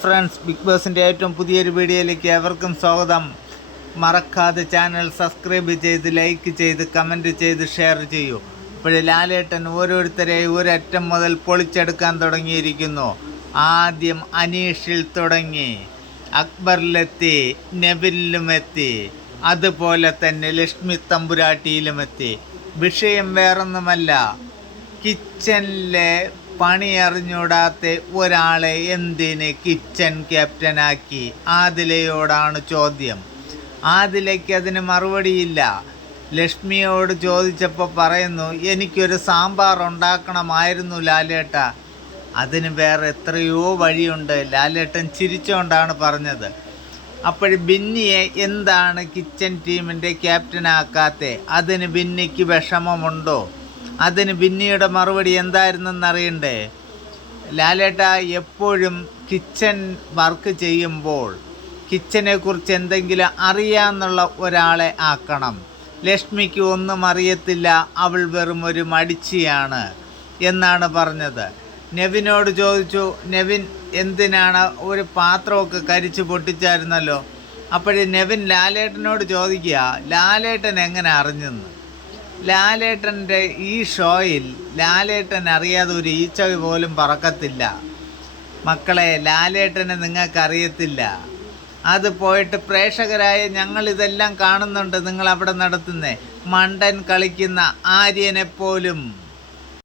Friends, big ബോസിൻ്റെ ഏറ്റവും പുതിയൊരു വീഡിയോയിലേക്ക് ഏവർക്കും സ്വാഗതം. മറക്കാതെ ചാനൽ സബ്സ്ക്രൈബ് ചെയ്ത് ലൈക്ക് ചെയ്ത് കമൻറ്റ് ചെയ്ത് ഷെയർ ചെയ്യൂ. ഇപ്പോൾ ലാലേട്ടൻ ഓരോരുത്തരെയും ഒരറ്റം മുതൽ പൊളിച്ചെടുക്കാൻ തുടങ്ങിയിരിക്കുന്നു. ആദ്യം അനീഷിൽ തുടങ്ങി, അക്ബറിലെത്തി, നെവിനിലുമെത്തി, അതുപോലെ തന്നെ ലക്ഷ്മി തമ്പുരാട്ടിയിലുമെത്തി. വിഷയം വേറൊന്നുമല്ല, കിച്ചണിലെ പണി അറിഞ്ഞൂടാത്ത ഒരാളെ എന്തിന് കിച്ചൺ ക്യാപ്റ്റനാക്കി? ആദിലയോടാണ് ചോദ്യം. ആദിലയ്ക്ക് അതിന് മറുപടിയില്ല. ലക്ഷ്മിയോട് ചോദിച്ചപ്പോൾ പറയുന്നു, എനിക്കൊരു സാമ്പാർ ഉണ്ടാക്കണമായിരുന്നു ലാലേട്ട. അതിന് വേറെ എത്രയോ വഴിയുണ്ട്. ലാലേട്ടൻ ചിരിച്ചുകൊണ്ടാണ് പറഞ്ഞത്. അപ്പോൾ ബിന്നിയെ എന്താണ് കിച്ചൺ ടീമിൻ്റെ ക്യാപ്റ്റനാക്കാത്തെ? അതിന് ബിന്നിക്ക് വിഷമമുണ്ടോ? അതിന് ബിന്നിയുടെ മറുപടി എന്തായിരുന്നെന്നറിയണ്ടേ? ലാലേട്ട എപ്പോഴും കിച്ചൺ വർക്ക് ചെയ്യുമ്പോൾ കിച്ചനെക്കുറിച്ച് എന്തെങ്കിലും അറിയാമെന്നുള്ള ഒരാളെ ആക്കണം. ലക്ഷ്മിക്ക് ഒന്നും അറിയത്തില്ല, അവൾ വെറും ഒരു മടിച്ചിയാണ് എന്നാണ് പറഞ്ഞത്. നെവിനോട് ചോദിച്ചു, നെവിൻ എന്തിനാണ് ഒരു പാത്രമൊക്കെ കരിച്ച് പൊട്ടിച്ചായിരുന്നല്ലോ. അപ്പോഴേ നെവിൻ ലാലേട്ടനോട് ചോദിക്കുക, ലാലേട്ടൻ എങ്ങനെ അറിഞ്ഞെന്ന്. ലാലേട്ടൻ്റെ ഈ ഷോയിൽ ലാലേട്ടൻ അറിയാതെ ഒരു ഈച്ച പോലും പറക്കത്തില്ല മക്കളെ. ലാലേട്ടനെ നിങ്ങൾക്കറിയത്തില്ല. അത് പോയിട്ട് പ്രേക്ഷകരായ ഞങ്ങളിതെല്ലാം കാണുന്നുണ്ട്. നിങ്ങൾ അവിടെ നടത്തുന്നേ മണ്ടൻ കളിക്കുന്ന ആര്യനെപ്പോലും